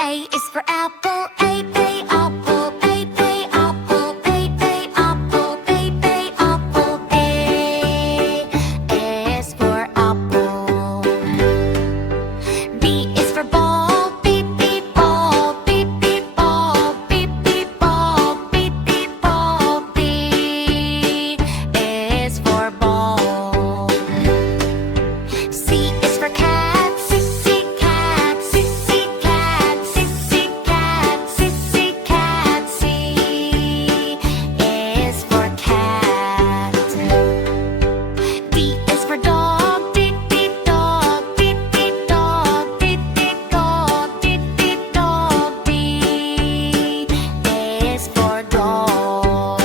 A is for apple, A, apple, A, apple, A, apple, A, apple. A is for apple. B is for ball, B, ball, B, ball, B, ball, B, ball. B is for ball. C is for cat, C, cat, C, cat, C, cat, C, cat. C is for cat. D is for dog, D, dog, D, dog, D, dog, D, dog. D is for dog.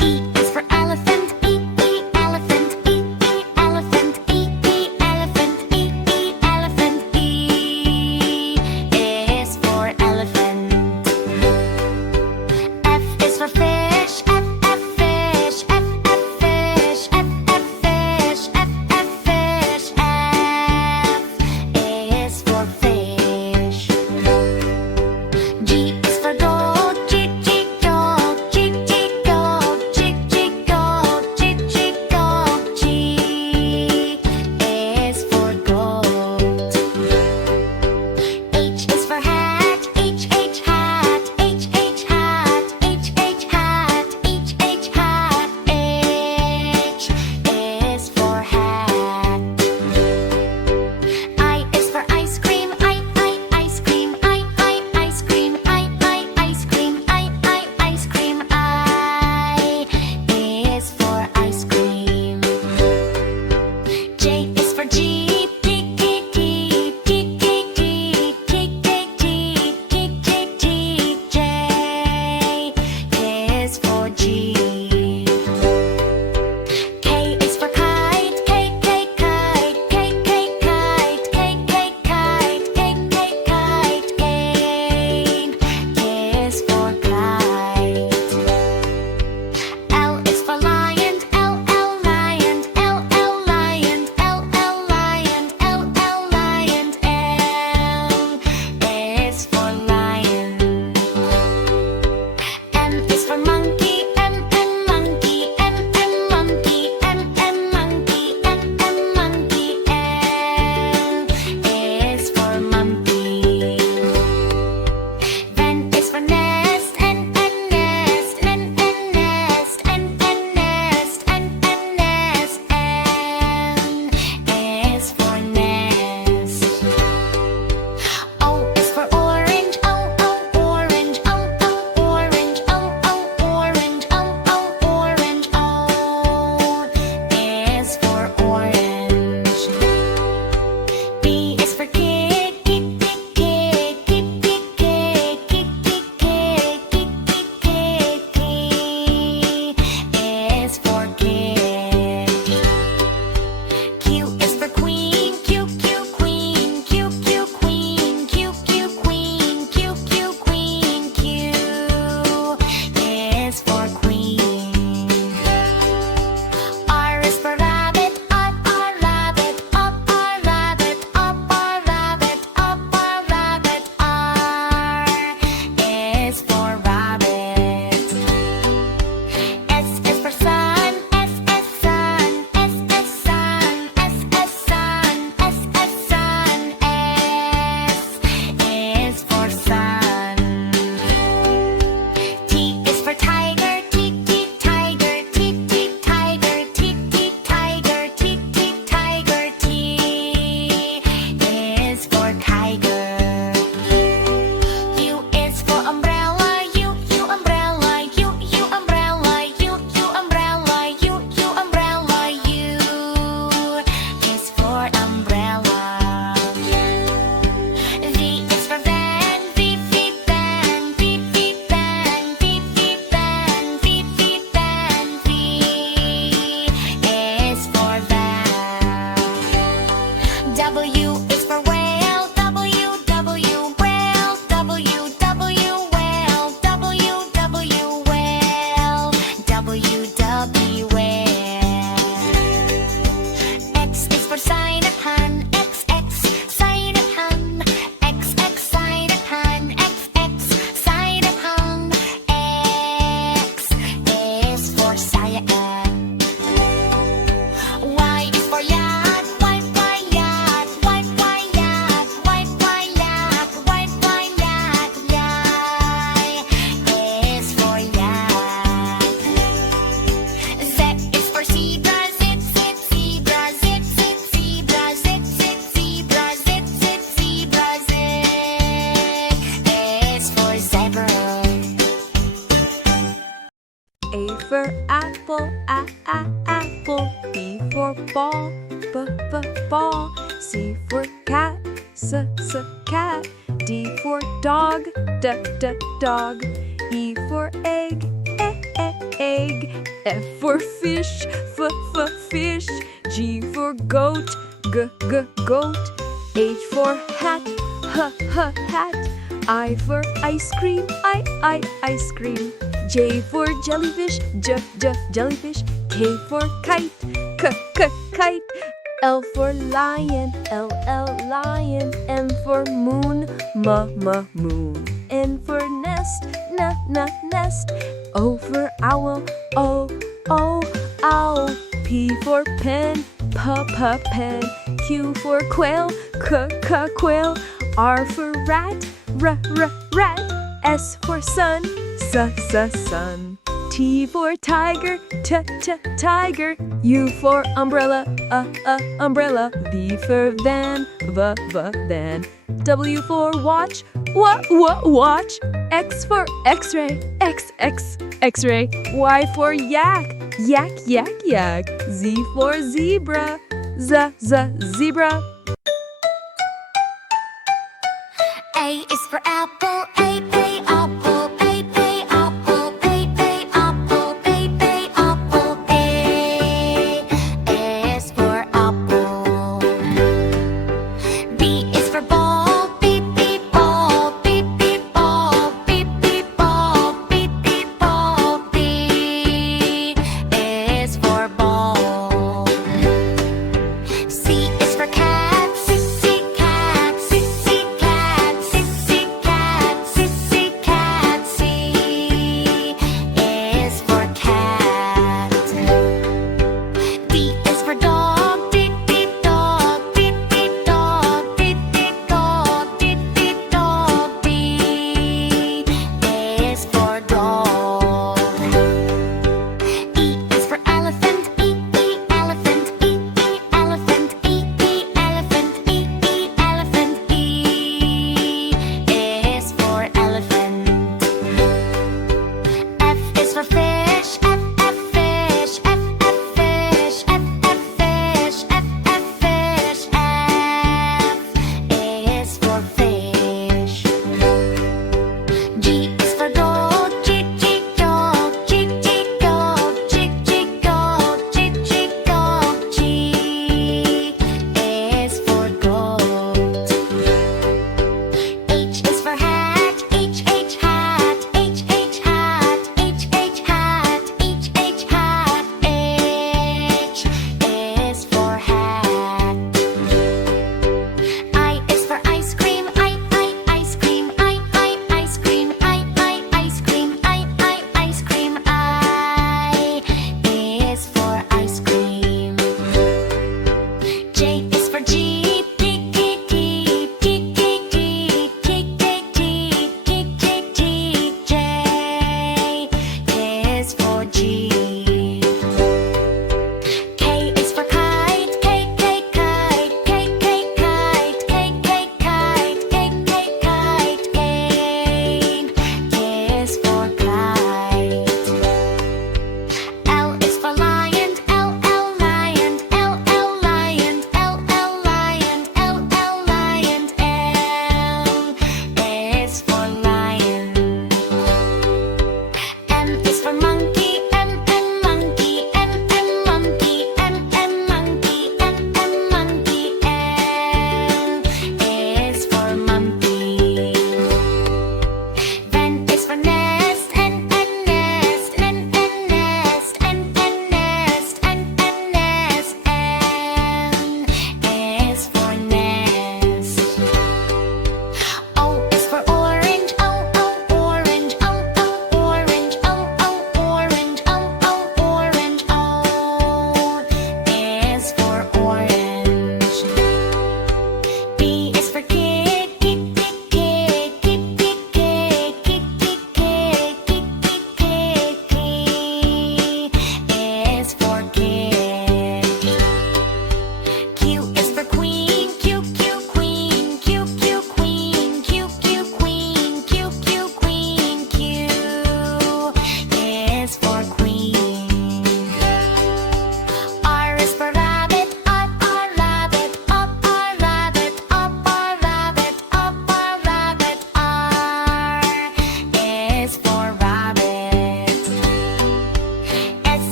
E is for elephant, E, elephant, E, elephant, E, elephant, E, elephant. E is for elephant. F is for fish, F, fish, F, fish, F, fish, F, fish. F is for fish. G is for goat, G, dog, G, dog, G, dog, G, dog. G is for goat. H is for hat, H, hat, H, hat, H, hat, H, hat. H is for hat. I is for ice cream, I, ice cream, I, ice cream, I, ice cream, I, ice cream. I is for ice cream. J is for Jeep, J is for Jeep. K is for kite, K, kite, K, kite, K, kite, K, kite. K is for kite. L is for lion, L, lion, L, lion, L, lion, L, lion. L is for lion. M is for monkey, M, monkey, M, monkey, M, monkey, M, monkey. M is for monkey. N is for nest, N, nest, N, nest, N, nest, N, nest. N is for nest. O is for orange, O, orange, O, orange, O, orange, O, orange. O is for orange. P is for kid, kid, kid, kid, kid, kid, kid, kid, kid. K is for kid. Q is for queen, Q, queen, Q, queen, Q, queen, Q, queen. Q is for queen. R is for rabbit, R, rabbit, R, rabbit, R, rabbit, R, rabbit. R is for rabbit. S is for sun, S, sun, S, sun, S, sun, S, sun. S is for sun. T is for tiger, T, tiger, T, tiger, T, tiger, T, tiger. T is for tiger. U is for umbrella, U, umbrella, U, umbrella, U, umbrella, U, umbrella. U is for umbrella. V is for van, V, van, V, van, V, van, V, van. V is for van. W is for whale, W, whale, W, whale, W, whale, W, whale. X is for sign of hun, X, sign of hun, X, for apple, apple. B for ball, ball. C for cat, cat. D for dog, dog. E for egg, egg. F for fish, fish. G for goat, goat. H for hat, hat. I for ice cream, ice cream. J for jellyfish, jellyfish. K for kite, kite. L for lion, lion. M for moon, moon. N for nest, nest. O for owl, owl. P for pen, pen. Q for quail, quail. R for rat, rat. S for sun, sun. T for tiger, tiger. U for umbrella, umbrella. V for van, van. W for watch, watch. X for x-ray, x-ray. Y for yak, yak. Z for zebra, zebra. A is for apple, apple. A, apple, apple. A is for apple. B is for ball, ball. Ball. B is for ball. C is for cat, cat.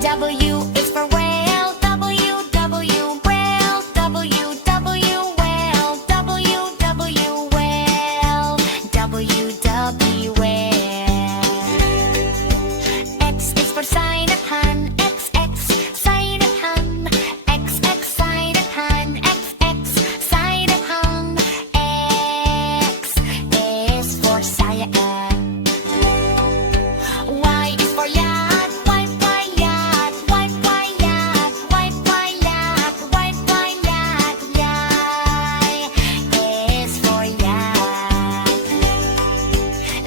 W is for whale, W, W, whale, W, W, whale, W, W, whale, W, W, whale. X is for sign of hun, X, X, sign of hun, X, X, sign of hun, X, X, sign of hun, X is for cyan. Y is for yacht, Y, Y, yacht, Y, Y, yacht, Y, Y, yacht, Y, Y, yacht, Y is for yacht.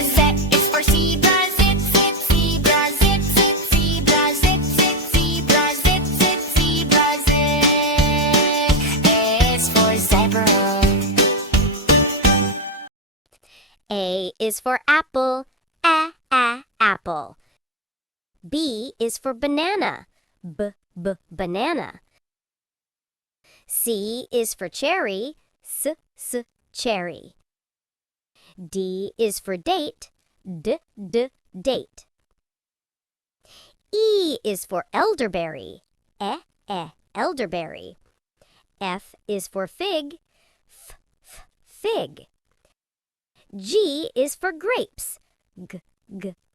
Z is for zebra, zit, zit, zebra, zit, zit, zebra, zit, zit, zebra, zit, zit, zebra, zit is for zebra. A is for apple, apple. B is for banana, banana. C is for cherry, cherry. D is for date, date. E is for elderberry, elderberry. F is for fig, fig. G is for grapes,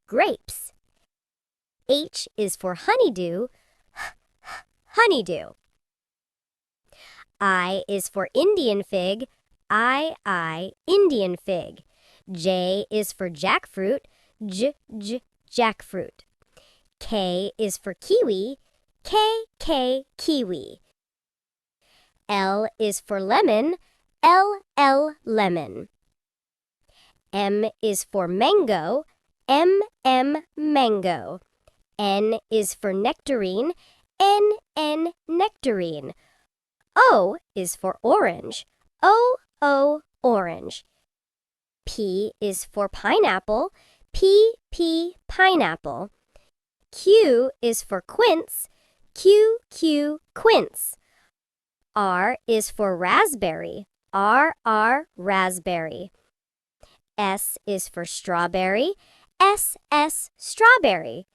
grapes. H is for honeydew, honeydew. I is for Indian fig, Indian fig. J is for jackfruit, jackfruit. K is for kiwi, kiwi. L is for lemon, lemon. M is for mango, mango. N is for nectarine, nectarine. O is for orange, orange. P is for pineapple, pineapple. Q is for quince, quince. R is for raspberry, raspberry. S is for strawberry, strawberry.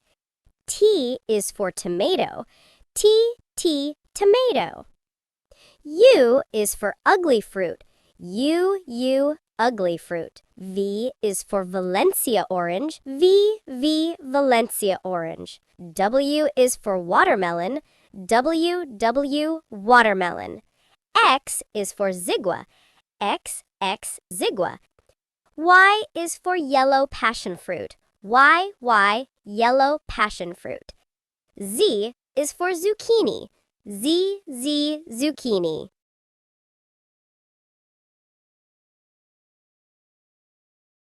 T is for tomato, tomato. U is for ugly fruit, ugly fruit. V is for Valencia orange, Valencia orange. W is for watermelon, watermelon. X is for zigua, zigua. Y is for yellow passion fruit, yellow passion fruit. Z is for zucchini, zucchini.